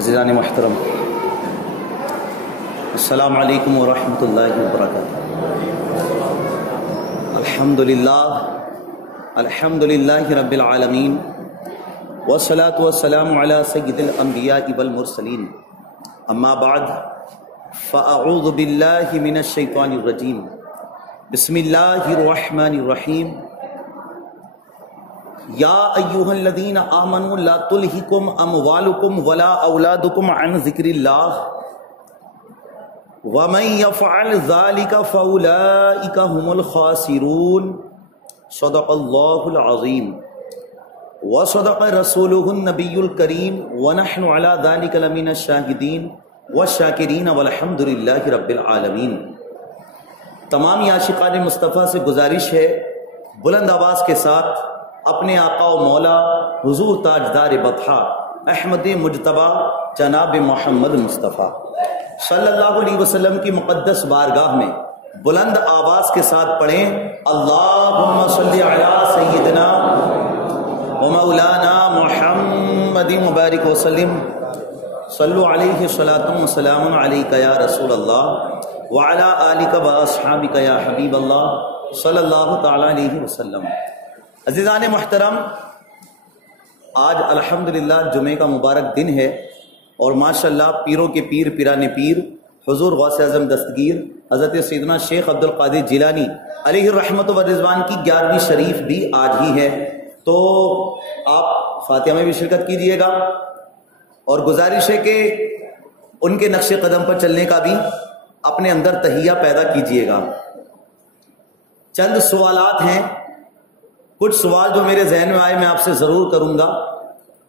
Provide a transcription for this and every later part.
عزیزان محترم، السلام علیکم ورحمۃ اللہ وبرکاتہ۔ الحمد للہ رب العالمین، والصلاة والسلام علی سید الانبیاء والمرسلین، اما بعد فاعوذ باللہ من الشیطان الرجیم، بسم اللہ الرحمن الرحیم۔ یا ایھا الذین آمنوا لا تلہکم اموالکم ولا اولادکم عن ذکر اللہ ومن یفعل ذلک فاولئک هم الخاسرون۔ صدق اللہ العظیم وصدق رسولہ النبی الکریم ونحن علی ذلک لمن الشاہدین والشاکرین والحمد للہ رب العالمین۔ تمام عاشقان مصطفیٰ سے گزارش ہے بلند آواز کے ساتھ اپنے آقا و مولا حضور تاجدار بطحا احمد مجتبی جناب محمد مصطفیٰ صلی اللہ علیہ وسلم کی مقدس بارگاہ میں بلند آواز کے ساتھ پڑھیں، اللہم صلی علی سیدنا و مولانا محمد مبارک وسلم، صلو علیہ صلاۃ و سلام علیک یا رسول اللہ وعلی آلک و اصحابک یا حبیب اللہ صلی اللہ تعالی علیہ وسلم۔ عزیزان محترم، آج الحمدللہ جمعہ کا مبارک دن ہے اور ماشاءاللہ پیروں کے پیر پیران پیر حضور غوث اعظم دستگیر حضرت سیدنا شیخ عبد القادر جیلانی علیہ الرحمت و رضوان کی 11ویں شریف بھی آج ہی ہے، تو آپ فاتحہ میں بھی شرکت کیجیے گا اور گزارش ہے کہ ان کے نقش قدم پر چلنے کا بھی اپنے اندر تہیہ پیدا کیجیے گا۔ چند سوالات ہیں، کچھ سوال جو میرے ذہن میں آئے میں آپ سے ضرور کروں گا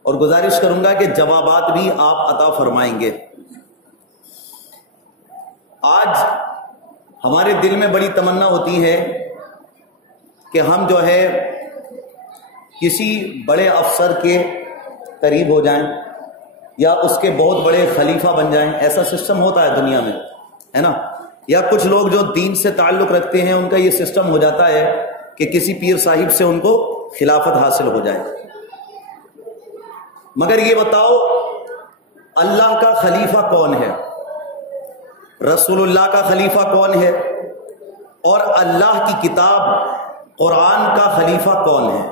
اور گزارش کروں گا کہ جوابات بھی آپ عطا فرمائیں گے۔ آج ہمارے دل میں بڑی تمنا ہوتی ہے کہ ہم جو ہے کسی بڑے افسر کے قریب ہو جائیں یا اس کے بہت بڑے خلیفہ بن جائیں، ایسا سسٹم ہوتا ہے دنیا میں، ہے نا؟ یا کچھ لوگ جو دین سے تعلق رکھتے ہیں ان کا یہ سسٹم ہو جاتا ہے کہ کسی پیر صاحب سے ان کو خلافت حاصل ہو جائے۔ مگر یہ بتاؤ اللہ کا خلیفہ کون ہے، رسول اللہ کا خلیفہ کون ہے، اور اللہ کی کتاب قرآن کا خلیفہ کون ہے؟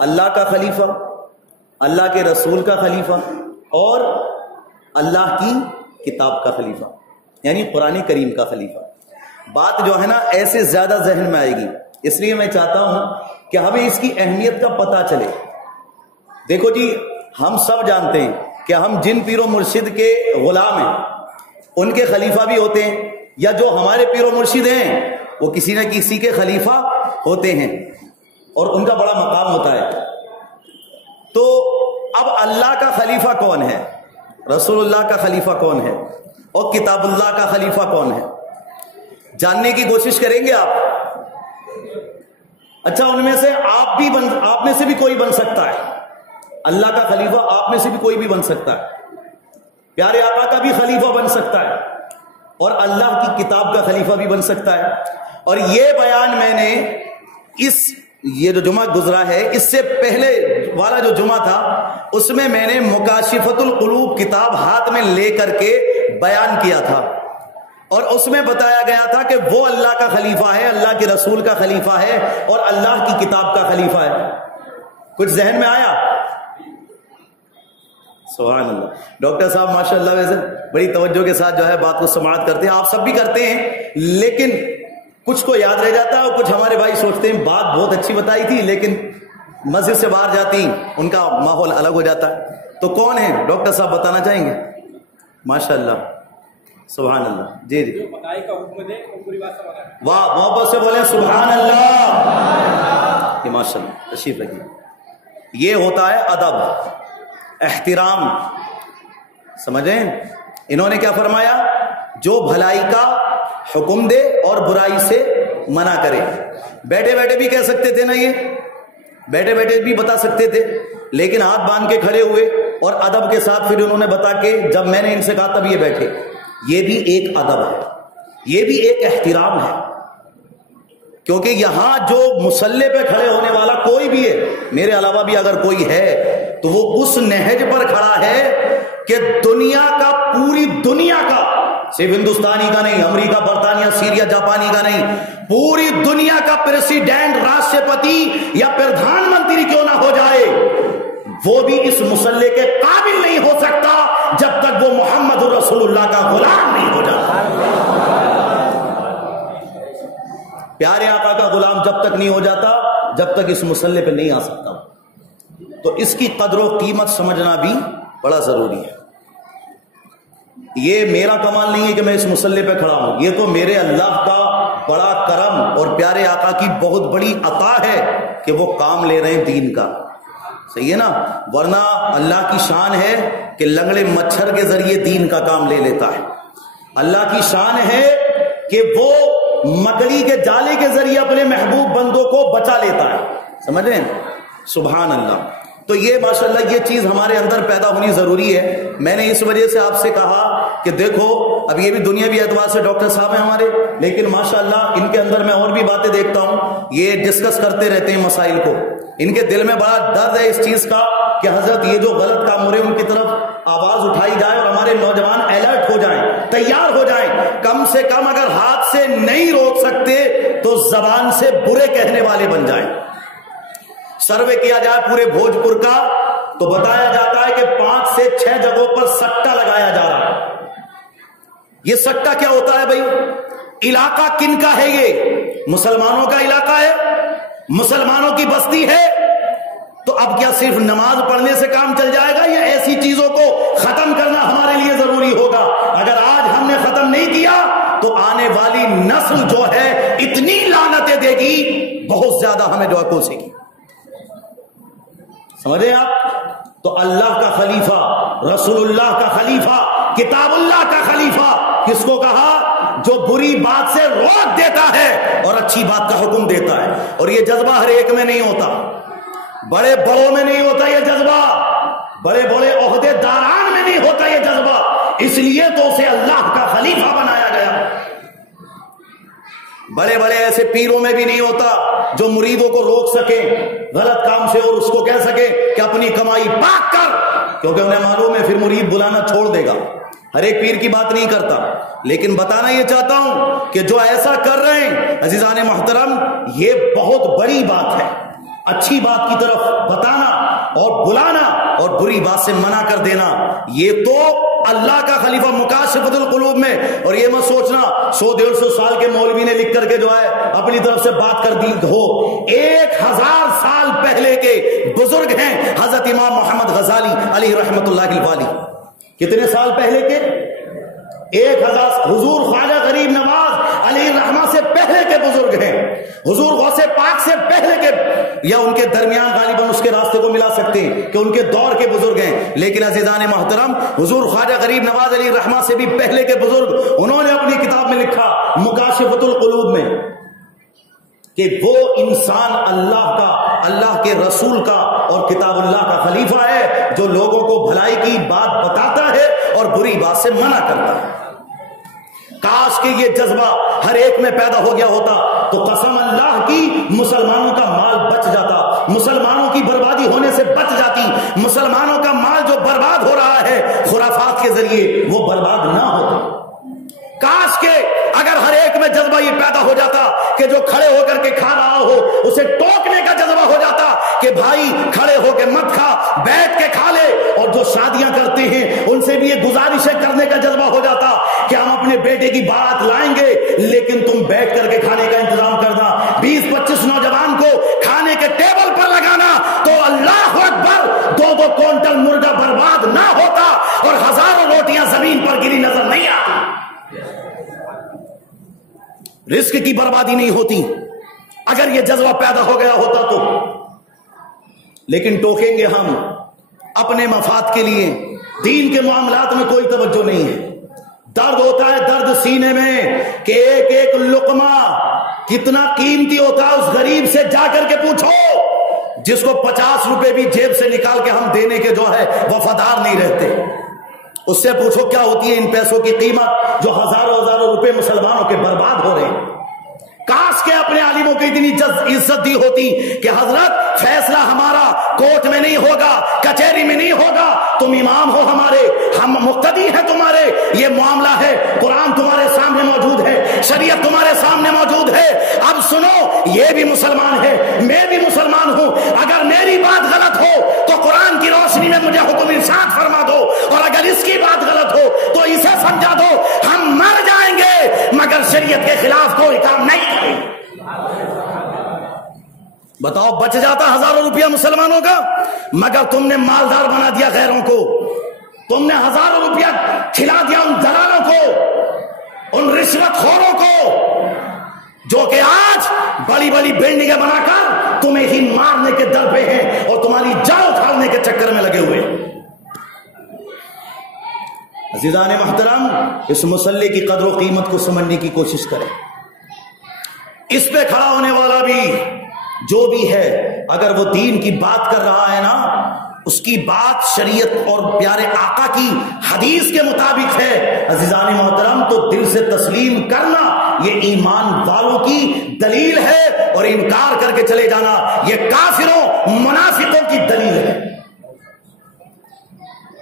اللہ کا خلیفہ، اللہ کے رسول کا خلیفہ اور اللہ کی کتاب کا خلیفہ، یعنی قرآن کریم کا خلیفہ۔ بات جو ہے نا ایسے زیادہ ذہن میں آئے گی، اس لیے میں چاہتا ہوں کہ ہمیں اس کی اہمیت کا پتہ چلے۔ دیکھو جی، ہم سب جانتے ہیں کہ ہم جن پیر و مرشد کے غلام ہیں ان کے خلیفہ بھی ہوتے ہیں، یا جو ہمارے پیر و مرشد ہیں وہ کسی نہ کسی کے خلیفہ ہوتے ہیں اور ان کا بڑا مقام ہوتا ہے۔ تو اب اللہ کا خلیفہ کون ہے، رسول اللہ کا خلیفہ کون ہے اور کتاب اللہ کا خلیفہ کون ہے، جاننے کی کوشش کریں گے آپ؟ اچھا، ان میں سے آپ میں سے بھی کوئی بن سکتا ہے، اللہ کا خلیفہ آپ میں سے بھی کوئی بھی بن سکتا ہے، پیارے آقا کا بھی خلیفہ بن سکتا ہے اور اللہ کی کتاب کا خلیفہ بھی بن سکتا ہے۔ اور یہ بیان میں نے یہ جو جمعہ گزرا ہے اس سے پہلے والا جو جمعہ تھا اس میں نے مکاشفۃ القلوب کتاب ہاتھ میں لے کر کے بیان کیا تھا، اور اس میں بتایا گیا تھا کہ وہ اللہ کا خلیفہ ہے، اللہ کے رسول کا خلیفہ ہے اور اللہ کی کتاب کا خلیفہ ہے۔ کچھ ذہن میں آیا؟ سبحان اللہ۔ ڈاکٹر صاحب ماشاءاللہ ویسے بڑی توجہ کے ساتھ جو ہے بات کو سماعت کرتے ہیں، آپ سب بھی کرتے ہیں، لیکن کچھ کو یاد رہ جاتا ہے اور کچھ ہمارے بھائی سوچتے ہیں بات بہت اچھی بتائی تھی لیکن مسجد سے باہر جاتی ان کا ماحول الگ ہو جاتا ہے۔ تو کون ہے ڈاکٹر صاحب، بتانا چاہیں گے؟ ماشاءاللہ، سبحان اللہ۔ جی جی، واہ، محبت سے بولیں سبحان اللہ، یہ ماشاء اللہ، تشریف رکھیے۔ یہ ہوتا ہے ادب، احترام، سمجھیں؟ انہوں نے کیا فرمایا؟ جو بھلائی کا حکم دے اور برائی سے منع کرے۔ بیٹھے بیٹھے بھی کہہ سکتے تھے نا، یہ بیٹھے بیٹھے بھی بتا سکتے تھے، لیکن ہاتھ باندھ کے کھڑے ہوئے اور ادب کے ساتھ پھر انہوں نے بتا کے جب میں نے ان سے کہا تب یہ بیٹھے۔ یہ بھی ایک ادب ہے، یہ بھی ایک احترام ہے، کیونکہ یہاں جو مصلی پہ کھڑے ہونے والا کوئی بھی ہے، میرے علاوہ بھی اگر کوئی ہے تو وہ اس نہج پر کھڑا ہے کہ دنیا کا، پوری دنیا کا، صرف ہندوستانی کا نہیں، امریکہ، برطانیہ، سیریا، جاپانی کا نہیں، پوری دنیا کا پریسیڈنٹ، راشٹرپتی یا پردھان منتری کیوں نہ ہو جائے، وہ بھی اس مسلح کے قابل نہیں ہو سکتا جب تک وہ محمد رسول اللہ کا غلام نہیں ہو جاتا۔ پیارے آقا کا غلام جب تک نہیں ہو جاتا، جب تک اس مسلح پہ نہیں آ سکتا۔ تو اس کی قدر و قیمت سمجھنا بھی بڑا ضروری ہے۔ یہ میرا کمال نہیں ہے کہ میں اس مسلح پہ کھڑا ہوں، یہ تو میرے اللہ کا بڑا کرم اور پیارے آقا کی بہت بڑی عطا ہے کہ وہ کام لے رہے ہیں دین کا، صحیح ہے نا؟ ورنہ اللہ کی شان ہے کہ لنگڑے مچھر کے ذریعے دین کا کام لے لیتا ہے، اللہ کی شان ہے کہ وہ مکڑی کے جالے کے ذریعے اپنے محبوب بندوں کو بچا لیتا ہے، سمجھ رہے ہیں؟ سبحان اللہ۔ تو یہ ماشاءاللہ یہ چیز ہمارے اندر پیدا ہونی ضروری ہے۔ میں نے اس وجہ سے آپ سے کہا کہ دیکھو اب یہ بھی دنیاوی اعتبار سے ڈاکٹر صاحب ہیں ہمارے، لیکن ماشاءاللہ ان کے اندر میں اور بھی باتیں دیکھتا ہوں، یہ ڈسکس کرتے رہتے ہیں مسائل کو، ان کے دل میں بڑا درد ہے اس چیز کا کہ حضرت یہ جو غلط کام ہو رہے ہیں ان کی طرف آواز اٹھائی جائے اور ہمارے نوجوان الرٹ ہو جائیں، تیار ہو جائیں، کم سے کم اگر ہاتھ سے نہیں روک سکتے تو زبان سے برے کہنے والے بن جائیں۔ سروے کیا جائے پورے بھوجپور کا تو بتایا جاتا ہے کہ 5 سے 6 جگہوں پر سٹا لگایا جا رہا ہے۔ یہ سٹا کیا ہوتا ہے بھائی؟ علاقہ کن کا ہے؟ یہ مسلمانوں کا علاقہ ہے، مسلمانوں کی بستی ہے، تو اب کیا صرف نماز پڑھنے سے کام چل جائے گا یا ایسی چیزوں کو ختم کرنا ہمارے لیے ضروری ہوگا؟ اگر آج ہم نے ختم نہیں کیا تو آنے والی نسل جو ہے اتنی لعنتیں دے گی، بہت زیادہ ہمیں جو ہے کوسے گی، سمجھے آپ؟ تو اللہ کا خلیفہ، رسول اللہ کا خلیفہ، کتاب اللہ کا خلیفہ کس کو کہا؟ جو بری بات سے روک دیتا ہے اور اچھی بات کا حکم دیتا ہے۔ اور یہ جذبہ ہر ایک میں نہیں ہوتا، بڑے بڑوں میں نہیں ہوتا یہ جذبہ، بڑے بڑے عہدے داران میں نہیں ہوتا یہ جذبہ، اس لیے تو اسے اللہ کا خلیفہ بنایا گیا۔ بڑے بڑے ایسے پیروں میں بھی نہیں ہوتا جو مریدوں کو روک سکے غلط کام سے اور اس کو کہہ سکے کہ اپنی کمائی پاک کر، کیونکہ انہیں معلوم ہے پھر مرید بلانا چھوڑ دے گا۔ ہر ایک پیر کی بات نہیں کرتا، لیکن بتانا یہ چاہتا ہوں کہ جو ایسا کر رہے ہیں عزیزان محترم، یہ بہت بڑی بات ہے۔ اچھی بات کی طرف بتانا اور بلانا اور بری بات سے منع کر دینا، یہ تو اللہ کا خلیفہ مکاشفۃ القلوب میں۔ اور یہ مت سوچنا 100-150 سال کے مولوی نے لکھ کر کے جو ہے اپنی طرف سے بات کر دی ہو، 1000 سال پہلے کے بزرگ ہیں حضرت امام محمد غزالی علیہ رحمت اللہ الوالی۔ کتنے سال پہلے کے؟ 1000۔ حضور خواجہ غریب نواز علیہ الرحمہ سے پہلے کے بزرگ ہیں، حضور غوث پاک سے پہلے کے، یا ان کے درمیان غالباً اس کے راستے کو ملا سکتے ہیں کہ ان کے دور کے بزرگ ہیں، لیکن عزیزان محترم حضور خواجہ غریب نواز علیہ الرحمہ سے بھی پہلے کے بزرگ، انہوں نے اپنی کتاب میں لکھا مکاشفۃ القلوب میں کہ وہ انسان اللہ کا، اللہ کے رسول کا اور کتاب اللہ کا خلیفہ ہے جو لوگوں کو بھلائی کی بات بتاتا ہے اور بری بات سے منع کرتا ہے۔ کاش کہ یہ جذبہ ہر ایک میں پیدا ہو گیا ہوتا تو قسم اللہ کی مسلمانوں کا مال بچ جاتا، مسلمانوں کی بربادی ہونے سے بچ جاتی، مسلمانوں کا مال جو برباد ہو رہا ہے خرافات کے ذریعے وہ برباد نہ ہوتا۔ کاش کہ اگر ہر ایک میں جذبہ یہ پیدا ہو جاتا کہ جو کھڑے ہو کر کے کھا رہا ہو اسے ٹوکنے کا جذبہ ہو جاتا کہ بھائی کھڑے ہو کے مت کھا، بیٹھ کے کھا لے، اور جو شادیاں کرتے ہیں ان سے بھی یہ گزارشیں کرنے کا جذبہ ہو جاتا کہ ہم اپنے بیٹے کی بات لائیں گے لیکن تم بیٹھ کر کے کھانے کا انتظام کرنا۔ 20-25 نوجوان کو کھانے کے ٹیبل پر لگانا تو اللہ اکبر 2-2 کوئنٹل مرغا برباد نہ ہوتا اور ہزاروں روٹیاں زمین پر گری نظر نہیں آتی، رزق کی بربادی نہیں ہوتی اگر یہ جذبہ پیدا ہو گیا ہوتا تو۔ لیکن ٹوکیں گے ہم اپنے مفاد کے لیے، دین کے معاملات میں کوئی توجہ نہیں ہے۔ درد ہوتا ہے، درد سینے میں کہ ایک ایک لقمہ کتنا قیمتی ہوتا ہے، اس غریب سے جا کر کے پوچھو جس کو 50 روپے بھی جیب سے نکال کے ہم دینے کے جو ہے وفادار نہیں رہتے، اس سے پوچھو کیا ہوتی ہے ان پیسوں کی قیمت جو ہزاروں روپے مسلمانوں کے برباد ہو رہے ہیں۔ کاش کے اپنے عالموں کی اتنی عزت دی ہوتی کہ حضرت فیصلہ ہمارا کورٹ میں نہیں ہوگا، کچہری میں نہیں ہوگا، تم امام ہو ہمارے، ہم مقتدی ہیں تمہارے، یہ معاملہ ہے، قرآن تمہارے سامنے موجود ہے، شریعت تمہارے سامنے موجود ہے، اب سنو یہ بھی مسلمان ہے، میں بھی مسلمان ہوں، اگر میری بات غلط ہو تو قرآن کی روشنی میں مجھے حکم ارشاد فرما دو، اور اگر اس کی بات غلط ہو تو اسے سمجھا دو، ہم مر جائیں گے مگر شریعت کے خلاف کوئی کام نہیں کریں گے۔ بتاؤ بچ جاتا ہزاروں روپیہ مسلمانوں کا، مگر تم نے مالدار بنا دیا غیروں کو، تم نے ہزاروں روپیہ کھلا دیا ان دلالوں کو، ان رشوت خوروں کو، جو کہ آج بڑی بڑی بلڈنگیں بنا کر تمہیں ہی مارنے کے در پہ ہیں اور تمہاری جان اکھاڑنے کے چکر میں لگے ہوئے۔ عزیزان محترم، اس مسئلے کی قدر و قیمت کو سمجھنے کی کوشش کریں۔ اس پہ کھڑا ہونے والا بھی جو بھی ہے، اگر وہ دین کی بات کر رہا ہے نا، اس کی بات شریعت اور پیارے آقا کی حدیث کے مطابق ہے، عزیزان محترم، تو دل سے تسلیم کرنا یہ ایمان والوں کی دلیل ہے، اور انکار کر کے چلے جانا یہ کافروں منافقوں کی دلیل ہے۔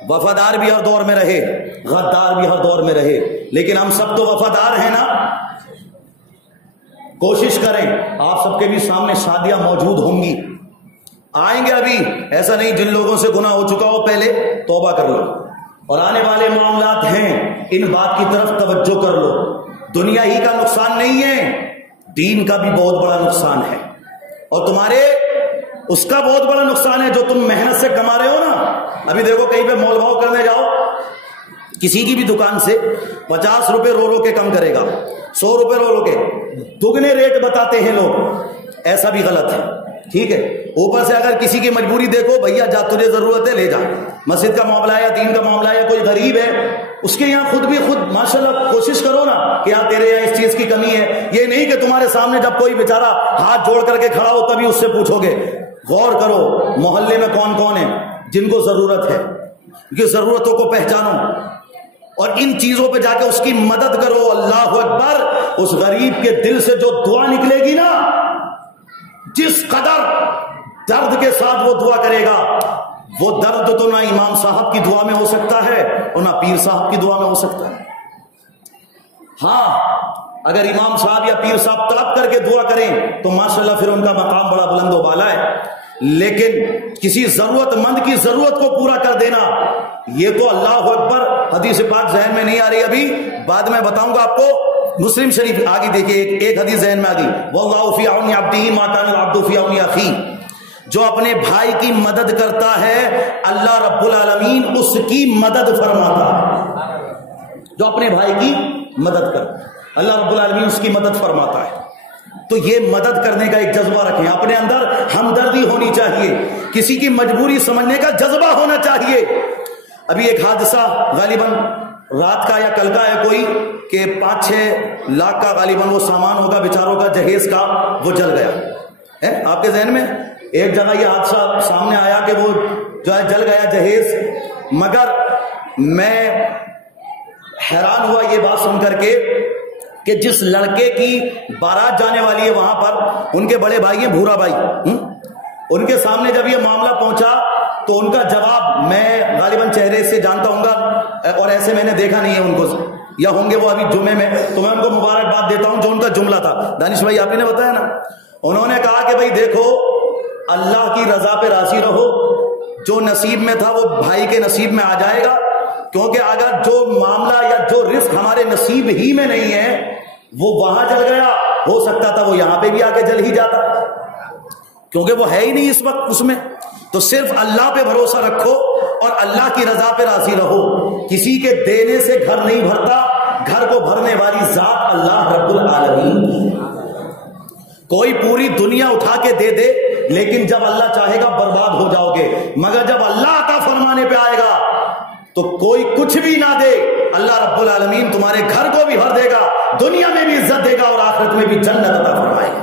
وفادار بھی ہر دور میں رہے، غدار بھی ہر دور میں رہے، لیکن ہم سب تو وفادار ہیں نا۔ کوشش کریں، آپ سب کے بھی سامنے شادیاں موجود ہوں گی، آئیں گے ابھی، ایسا نہیں جن لوگوں سے گناہ ہو چکا ہو پہلے توبہ کر لو، اور آنے والے معاملات ہیں ان بات کی طرف توجہ کر لو۔ دنیا ہی کا نقصان نہیں ہے، دین کا بھی بہت بڑا نقصان ہے، اور تمہارے اس کا بہت بڑا نقصان ہے جو تم محنت سے کما رہے ہو نا۔ ابھی دیکھو کہیں پہ مول بھاؤ کرنے جاؤ، کسی کی بھی دکان سے 50 روپے رو کے کم کرے گا، 100 روپے رو کے، دگنے ریٹ بتاتے ہیں لوگ، ایسا بھی غلط ہے، ٹھیک ہے۔ اوپر سے اگر کسی کی مجبوری دیکھو، بھیا جا تجھے ضرورت ہے لے جا، مسجد کا معاملہ ہے یا دین کا معاملہ ہے یا کوئی غریب ہے، اس کے یہاں خود بھی خود ماشاءاللہ کوشش کرو نا کہ یہاں تیرے یہاں اس چیز کی کمی ہے۔ یہ نہیں کہ تمہارے سامنے جب کوئی بیچارہ ہاتھ جوڑ کر کے کھڑا ہو تبھی اس سے پوچھو گے۔ غور کرو محلے میں کون کون ہے جن کو ضرورت ہے، یہ ضرورتوں کو پہچانو اور ان چیزوں پہ جا کے اس کی مدد کرو۔ اللہ اکبر، اس غریب کے دل سے جو دعا نکلے گی نا، جس قدر درد کے ساتھ وہ دعا کرے گا، وہ درد تو نہ امام صاحب کی دعا میں ہو سکتا ہے اور نہ پیر صاحب کی دعا میں ہو سکتا ہے۔ ہاں اگر امام صاحب یا پیر صاحب طلب کر کے دعا کریں تو ماشاءاللہ پھر ان کا مقام بڑا بلند و بالا ہے، لیکن کسی ضرورت مند کی ضرورت کو پورا کر دینا، یہ تو اللہ اکبر، حدیث پاک ذہن میں نہیں آ رہی ابھی، بعد میں بتاؤں گا آپ کو۔ مسلم شریف آگے دیکھیے، ایک حدیث ذہن میں آ گئی، واللہ فی عون عبدہ ما کان العبد فی عون اخیہ، جو اپنے بھائی کی مدد کرتا ہے اللہ رب العالمین اس کی مدد فرماتا ہے۔ جو اپنے بھائی کی مدد کرتا ہے اللہ رب العالمین اس کی مدد فرماتا ہے۔ تو یہ مدد کرنے کا ایک جذبہ رکھیں، اپنے اندر ہمدردی ہونی چاہیے، کسی کی مجبوری سمجھنے کا جذبہ ہونا چاہیے۔ ابھی ایک حادثہ غالباً رات کا یا کل کا ہے کوئی، کہ 5-6 لاکھ کا غالباً وہ سامان ہوگا بیچاروں کا جہیز کا، وہ جل گیا ہے۔ آپ کے ذہن میں ایک جگہ یہ حادثہ سامنے آیا کہ وہ جو ہے جل گیا جہیز، مگر میں حیران ہوا یہ بات سن کر کے کہ جس لڑکے کی بارات جانے والی ہے وہاں پر ان کے بڑے بھائی ہیں بھورا بھائی، ان کے سامنے جب یہ معاملہ پہنچا تو ان کا جواب میں غالباً چہرے سے جانتا ہوں گا، اور ایسے میں نے دیکھا نہیں ہے ان کو، یا ہوں گے وہ ابھی جمعے میں، تو میں ان کو مبارکباد دیتا ہوں۔ جو ان کا جملہ تھا دانش بھائی آپ نے بتایا نا، انہوں نے کہا کہ بھائی دیکھو اللہ کی رضا پہ راضی رہو، جو نصیب میں تھا وہ بھائی کے نصیب میں آ جائے گا، کیونکہ اگر جو معاملہ یا جو رزق ہمارے نصیب ہی میں نہیں ہے وہ وہاں جل گیا، ہو سکتا تھا وہ یہاں پہ بھی آ کے جل ہی جاتا، کیونکہ وہ ہے ہی نہیں اس وقت اس میں۔ تو صرف اللہ پہ بھروسہ رکھو اور اللہ کی رضا پہ راضی رہو۔ کسی کے دینے سے گھر نہیں بھرتا، گھر کو بھرنے والی ذات اللہ رب العالمین۔ کوئی پوری دنیا اٹھا کے دے دے، لیکن جب اللہ چاہے گا برباد ہو جاؤ گے، مگر جب اللہ عطا فرمانے پہ آئے گا تو کوئی کچھ بھی نہ دے، اللہ رب العالمین تمہارے گھر کو بھی بھر دے گا، دنیا میں بھی عزت دے گا اور آخرت میں بھی جنت عطا فرمائے گا۔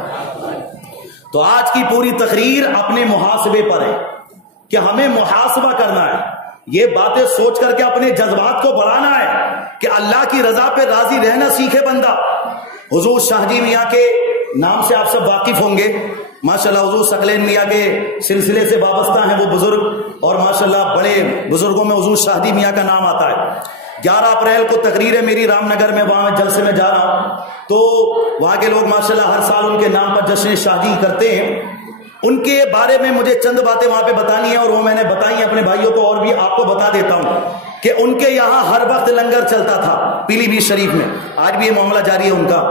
تو آج کی پوری تقریر اپنے محاسبے پر ہے کہ ہمیں محاسبہ کرنا ہے، یہ باتیں سوچ کر کے اپنے جذبات کو بڑھانا ہے کہ اللہ کی رضا پہ راضی رہنا سیکھے بندہ۔ حضور شاہ جی میاں کے نام سے آپ سب واقف ہوں گے، ماشاءاللہ حضور ثقلین میاں کے سلسلے سے وابستہ ہیں وہ بزرگ، اور ماشاءاللہ بڑے بزرگوں میں حضور شاہدی میاں کا نام آتا ہے۔ 11 اپریل کو تقریر ہے میری رام نگر میں، وہاں جلسے میں جا رہا ہوں، تو وہاں کے لوگ ماشاءاللہ ہر سال ان کے نام پر جشن شاہدی کرتے ہیں۔ ان کے بارے میں مجھے چند باتیں وہاں پہ بتانی ہیں، اور وہ میں نے بتائی ہیں اپنے بھائیوں کو، اور بھی آپ کو بتا دیتا ہوں کہ ان کے یہاں ہر وقت لنگر چلتا تھا پیلی بھیت شریف میں، آج بھی یہ معاملہ جاری ہے ان کا،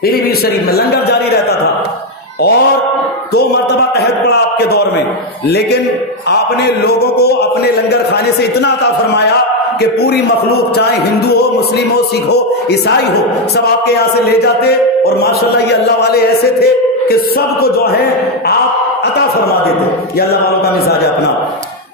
پیلی بھیت شریف میں لنگر جاری رہتا تھا، اور 2 مرتبہ قحط پڑا آپ کے دور میں، لیکن آپ نے لوگوں کو اپنے لنگر کھانے سے اتنا عطا فرمایا کہ پوری مخلوق، چاہے ہندو ہو، مسلم ہو، سکھ ہو، عیسائی ہو، سب آپ کے یہاں سے لے جاتے، اور ماشاءاللہ یہ اللہ والے ایسے تھے کہ سب کو جو ہے آپ عطا فرما دیتے، یہ اللہ والوں کا مزاج ہے اپنا۔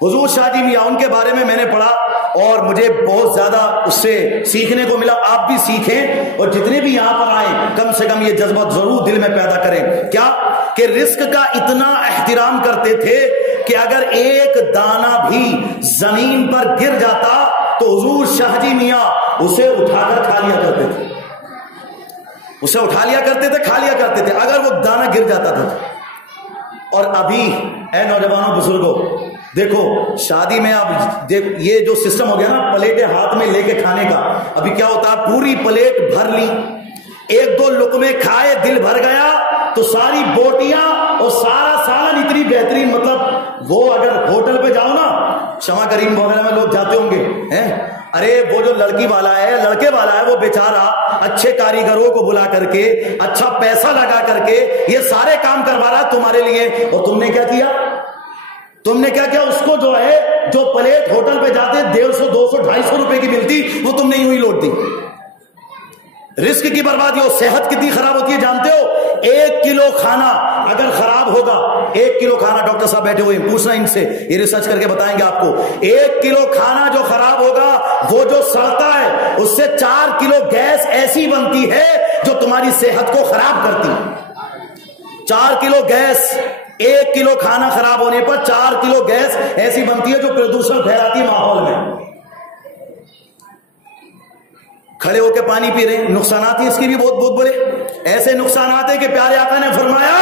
حضور شاہدی میاں، ان کے بارے میں نے پڑھا اور مجھے بہت زیادہ اس سے سیکھنے کو ملا، آپ بھی سیکھیں، اور جتنے بھی یہاں پر آئیں کم سے کم یہ جذبہ ضرور دل میں پیدا کریں، کیا کہ رزق کا اتنا احترام کرتے تھے کہ اگر ایک دانہ بھی زمین پر گر جاتا تو حضور شاہدی میاں اسے اٹھا کر کھا لیا کرتے تھے، اسے اٹھا لیا کرتے تھے، کھا لیا کرتے تھے اگر وہ دانہ گر جاتا تھا۔ اور ابھی اے نوجوانوں بزرگوں دیکھو، شادی میں اب یہ جو سسٹم ہو گیا نا پلیٹیں ہاتھ میں لے کے کھانے کا، ابھی کیا ہوتا ہے پوری پلیٹ بھر لی، 1-2 لقمے کھائے دل بھر گیا تو ساری بوٹیاں اور سارا سالن اتنی بہترین، مطلب وہ اگر ہوٹل پہ جاؤ نا، شمع کریم وغیرہ میں لوگ جاتے ہوں گے، ارے وہ جو لڑکی والا ہے، لڑکے والا ہے، وہ بیچارہ اچھے کاریگروں کو بلا کر کے اچھا پیسہ لگا کر کے یہ سارے کام کروا رہا تمہارے لیے، اور تم نے کیا کیا؟ تم نے کیا کیا؟ اس کو جو ہے جو پلیٹ ہوٹل پہ جاتے 150 200 250 روپے کی ملتی، وہ تم نے یوں ہی لوٹ دی۔ رزق کی بربادی، اور صحت کتنی خراب ہوتی ہے جانتے ہو؟ 1 کلو کھانا اگر خراب ہوگا، 1 کلو کھانا، ڈاکٹر صاحب بیٹھے ہوئے ہیں، پوچھنا ان سے، یہ ریسرچ کر کے بتائیں گے آپ کو، 1 کلو کھانا جو خراب ہوگا وہ جو سڑتا ہے اس سے 4 کلو گیس ایسی بنتی ہے جو تمہاری صحت کو خراب کرتی، 4 کلو گیس، 1 کلو کھانا خراب ہونے پر 4 کلو گیس ایسی بنتی ہے جو پردوشن پھیلاتی ہے ماحول میں۔ کھڑے ہو کے پانی پی رہے ہیں، نقصانات ہیں اس کی بھی بہت بہت بڑے، ایسے نقصانات ہیں کہ پیارے آقا نے فرمایا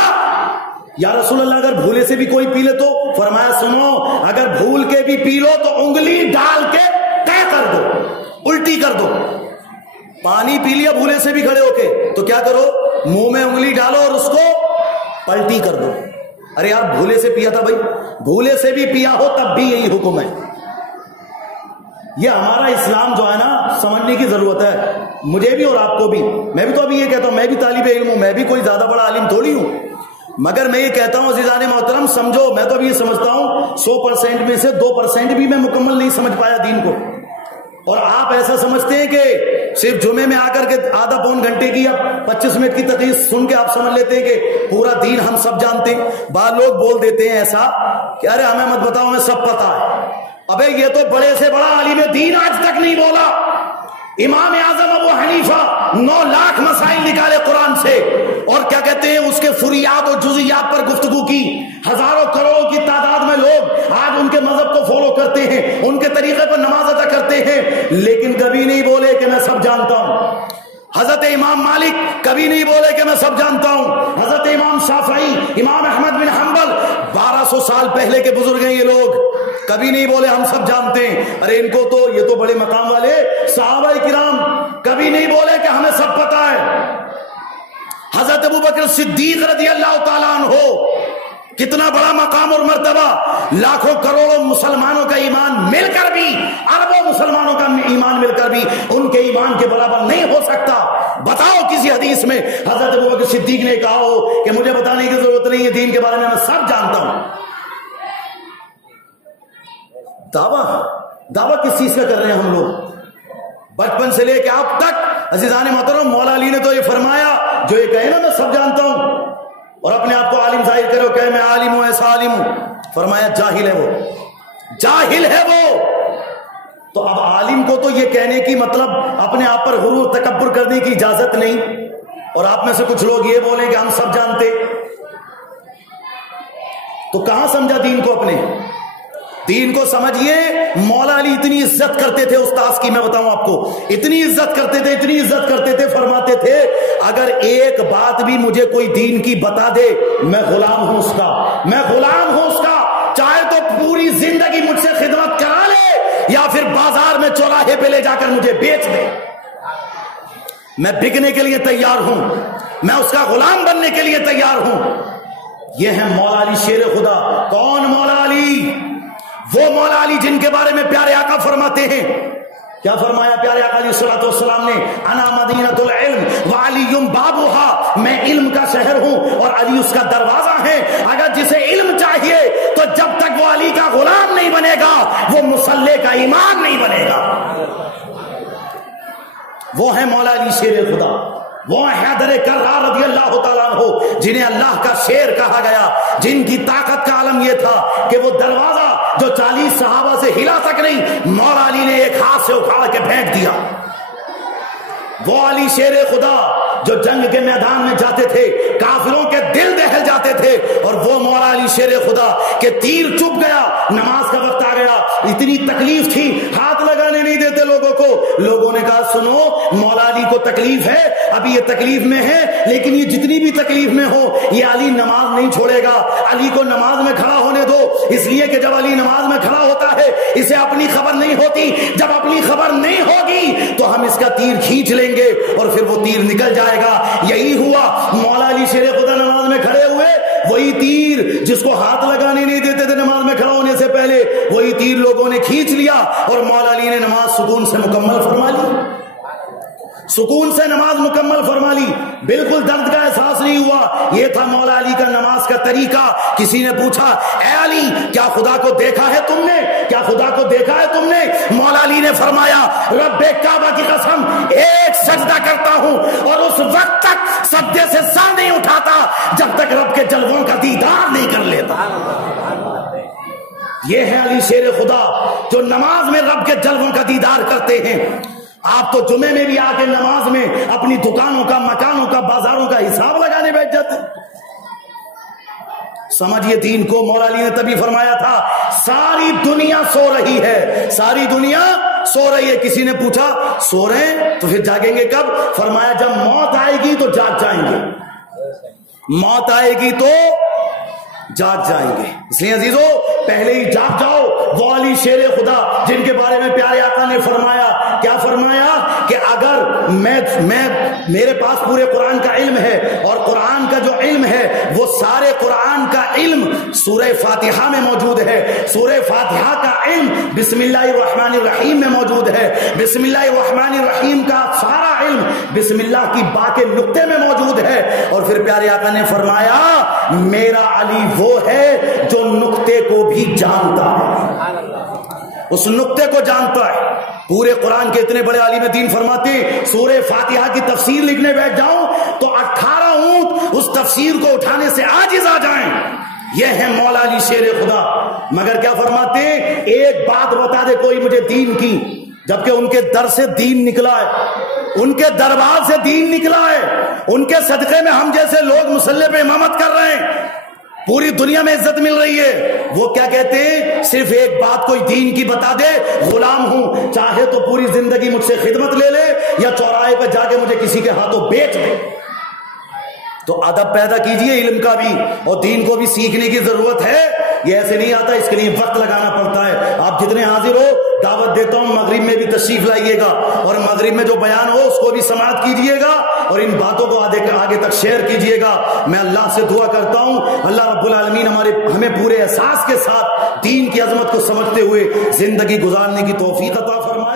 یا رسول اللہ اگر بھولے سے بھی کوئی پی لے تو، فرمایا سنو اگر بھول کے بھی پی لو تو انگلی ڈال کے طے کر دو، الٹی کر دو۔ پانی پی لیا بھولے سے بھی کھڑے ہو کے تو کیا کرو؟ منہ میں انگلی ڈالو اور اس کو پلٹی کر دو۔ ارے یار بھولے سے پیا تھا بھائی، بھولے سے بھی پیا ہو تب بھی یہی حکم ہے۔ یہ ہمارا اسلام جو ہے نا سمجھنے کی ضرورت ہے، مجھے بھی اور آپ کو بھی۔ میں بھی تو ابھی یہ کہتا ہوں، میں بھی طالب علم ہوں، میں بھی کوئی زیادہ بڑا عالم تھوڑی ہوں، مگر میں یہ کہتا ہوں عزیزان محترم سمجھو، میں تو ابھی یہ سمجھتا ہوں 100% میں سے 2% بھی میں مکمل نہیں سمجھ پایا دین کو، اور آپ ایسا سمجھتے ہیں کہ صرف جمعے میں آ کر کے آدھا پون گھنٹے کی یا 25 منٹ کی تقریر سن کے آپ سمجھ لیتے ہیں کہ پورا دین ہم سب جانتے ہیں۔ بعض لوگ بول دیتے ہیں ایسا کہ ارے ہمیں مت بتاؤ ہمیں سب پتا ہے۔ ابے یہ تو بڑے سے بڑا عالم دین آج تک نہیں بولا۔ امام اعظم ابو حنیفہ 9 لاکھ مسائل نکالے قرآن سے، اور کیا کہتے ہیں اس کے فریات اور جزیات پر گفتگو کی، ہزاروں کروڑوں کی تعداد میں لوگ آج ان کے مذہب کو فالو کرتے ہیں، ان کے طریقے پر نماز ادا کرتے ہیں، لیکن کبھی نہیں بولے کہ میں سب جانتا ہوں۔ حضرت امام مالک کبھی نہیں بولے کہ میں سب جانتا ہوں، حضرت امام شافعی، امام احمد بن حنبل 1200 سال پہلے کے بزرگ ہیں یہ لوگ، کبھی نہیں بولے ہم سب جانتے ہیں۔ ارے ان کو تو یہ تو بڑے مقام والے صحابہ کرام کبھی نہیں بولے کہ ہمیں سب پتا ہے۔ حضرت ابوبکر صدیق رضی اللہ تعالیٰ عنہ، کتنا بڑا مقام اور مرتبہ، لاکھوں کروڑوں مسلمانوں کا ایمان مل کر بھی، اربوں مسلمانوں کا ایمان مل کر بھی ان کے ایمان کے برابر نہیں ہو سکتا۔ بتاؤ کسی حدیث میں حضرت ابوبکر صدیق نے کہا ہو کہ مجھے بتانے کی ضرورت نہیں ہے دین کے بارے میں سب جانتا ہوں۔ دعویٰ کس چیز کا کر رہے ہیں ہم لوگ؟ بچپن سے لے کے اب تک عزیزان محترم مولا علی نے تو یہ فرمایا جو یہ کہے نا میں سب جانتا ہوں اور اپنے آپ کو عالم ظاہر کرو کہ میں عالم ہوں، ایسا عالم ہوں، فرمایا جاہل ہے وہ، جاہل ہے وہ۔ تو اب عالم کو تو یہ کہنے کی مطلب اپنے آپ پر غرور تکبر کرنے کی اجازت نہیں، اور آپ میں سے کچھ لوگ یہ بولیں کہ ہم سب جانتے، تو کہاں سمجھا دین کو؟ اپنے دین کو سمجھیے۔ مولا علی اتنی عزت کرتے تھے استاذ کی، میں بتاؤں آپ کو، اتنی عزت کرتے تھے، اتنی عزت کرتے تھے، فرماتے تھے اگر ایک بات بھی مجھے کوئی دین کی بتا دے میں غلام ہوں اس کا، میں غلام ہوں اس کا، چاہے تو پوری زندگی مجھ سے خدمت کرا لے یا پھر بازار میں چوراہے پہ لے جا کر مجھے بیچ دے، میں بکنے کے لیے تیار ہوں، میں اس کا غلام بننے کے لیے تیار ہوں۔ یہ ہے مولا علی شیر خدا۔ کون مولا علی؟ وہ مولا علی جن کے بارے میں پیارے آقا فرماتے ہیں، کیا فرمایا پیارے آقا علیہ الصلوۃ والسلام نے؟ انا مدینۃ العلم وعلی بابھا، میں علم کا شہر ہوں اور علی اس کا دروازہ ہے۔ اگر جسے علم چاہیے تو جب تک وہ علی کا غلام نہیں بنے گا وہ مصلی کا امام نہیں بنے گا۔ وہ ہے مولا علی شیر خدا، وہ حیدر کرار رضی اللہ تعالیٰ عنہ جنہیں اللہ کا شیر کہا گیا، جن کی طاقت کا عالم یہ تھا کہ وہ دروازہ جو 40 صحابہ سے ہلا تک نہیں، مولا علی نے ایک ہاتھ سے اکھاڑ کے پھینک دیا۔ وہ علی شیر خدا جو جنگ کے میدان میں جاتے تھے کافروں کے دل دہل جاتے تھے، اور وہ مولا علی شیر خدا کہ تیر چپ گیا، نماز کا وقت آ گیا، اتنی تکلیف تھی، ہاتھ لگانے نہیں دیتے لوگوں کو۔ لوگوں نے کہا سنو مولا علی کو تکلیف ہے، ابھی یہ تکلیف میں ہے، لیکن یہ جتنی بھی تکلیف میں ہو یہ علی نماز نہیں چھوڑے گا، علی کو نماز میں کھڑا ہونے دو، اس لیے کہ جب علی نماز میں کھڑا ہوتا ہے اسے اپنی خبر نہیں ہوتی، جب اپنی خبر نہیں ہوگی تو ہم اس کا تیر کھینچ لیں گے اور پھر وہ تیر نکل جائے گا۔ یہی ہوا، مولا علی شیر خدا نماز میں کھڑے ہوئے، وہی تیر جس کو ہاتھ لگانے نہیں دیتے تھے نماز میں کھڑا ہونے سے پہلے، وہی تیر لوگوں نے کھینچ لیا اور مولا علی نے نماز سکون سے مکمل فرما لی، سکون سے نماز مکمل فرما لی، بالکل درد کا احساس نہیں ہوا۔ یہ تھا مولا علی کا نماز کا طریقہ۔ کسی نے پوچھا اے علی کیا خدا کو دیکھا ہے تم نے؟ کیا خدا کو دیکھا ہے تم نے؟ مولا علی نے فرمایا رب کعبہ کی قسم ایک سجدہ کرتا ہوں اور اس وقت تک سجدے سے سر نہیں اٹھاتا جب تک رب کے جلووں کا دیدار نہیں کر لیتا۔ یہ ہے علی شیر خدا جو نماز میں رب کے جلووں کا دیدار کرتے ہیں۔ آپ تو جمعے میں بھی آ کے نماز میں اپنی دکانوں کا، مکانوں کا، بازاروں کا حساب لگانے بیٹھ جاتے۔ سمجھیے دین کو، مولا علی نے تبھی فرمایا تھا ساری دنیا سو رہی ہے، ساری دنیا سو رہی ہے۔ کسی نے پوچھا سو رہے ہیں تو پھر جاگیں گے کب؟ فرمایا جب موت آئے گی تو جاگ جائیں گے، موت آئے گی تو جاگ جائیں گے۔ اس لیے عزیزو پہلے ہی جاگ جاؤ۔ وہ علی شیر خدا جن کے بارے میں پیارے آقا نے فرمایا، کیا فرمایا کہ اگر میرے پاس پورے قرآن کا علم ہے، اور قرآن کا جو علم ہے وہ سارے قرآن کا علم سورہ فاتحہ میں موجود ہے، سورہ فاتحہ کا علم بسم اللہ الرحمن الرحیم میں موجود ہے، بسم اللہ الرحمن الرحیم کا سارا علم بسم اللہ کی با کے نقطے میں موجود ہے۔ اور پھر پیارے آقا نے فرمایا میرا علی وہ ہے جو نقطے کو بھی جانتا ہے، اس نقطے کو جانتا ہے۔ پورے قرآن کے اتنے بڑے عالم دین فرماتے ہیں سورہ فاتحہ کی تفسیر لکھنے بیٹھ جاؤں تو 18 اونٹ اس تفسیر کو اٹھانے سے عاجز آ جائیں۔ یہ ہے مولا علی شیر خدا۔ مگر کیا فرماتے ہیں ایک بات بتا دے کوئی مجھے دین کی، جبکہ ان کے در سے دین نکلا ہے، ان کے دربار سے دین نکلا ہے، ان کے صدقے میں ہم جیسے لوگ مصلی پہ امامت کر رہے ہیں، پوری دنیا میں عزت مل رہی ہے۔ وہ کیا کہتے ہیں صرف ایک بات کوئی دین کی بتا دے، غلام ہوں، چاہے تو پوری زندگی مجھ سے خدمت لے لے یا چوراہے پہ جا کے مجھے کسی کے ہاتھوں بیچ دے۔ تو ادب پیدا کیجئے علم کا بھی، اور دین کو بھی سیکھنے کی ضرورت ہے۔ یہ ایسے نہیں آتا، اس کے لیے وقت لگانا پڑتا ہے۔ آپ جتنے حاضر ہو دعوت دیتا ہوں مغرب میں بھی تشریف لائیے گا، اور مغرب میں جو بیان ہو اس کو بھی سماعت کیجئے گا اور ان باتوں کو آگے تک شیئر کیجئے گا۔ میں اللہ سے دعا کرتا ہوں اللہ رب العالمین ہمیں پورے احساس کے ساتھ دین کی عظمت کو سمجھتے ہوئے زندگی گزارنے کی توفیق عطا فرمائے۔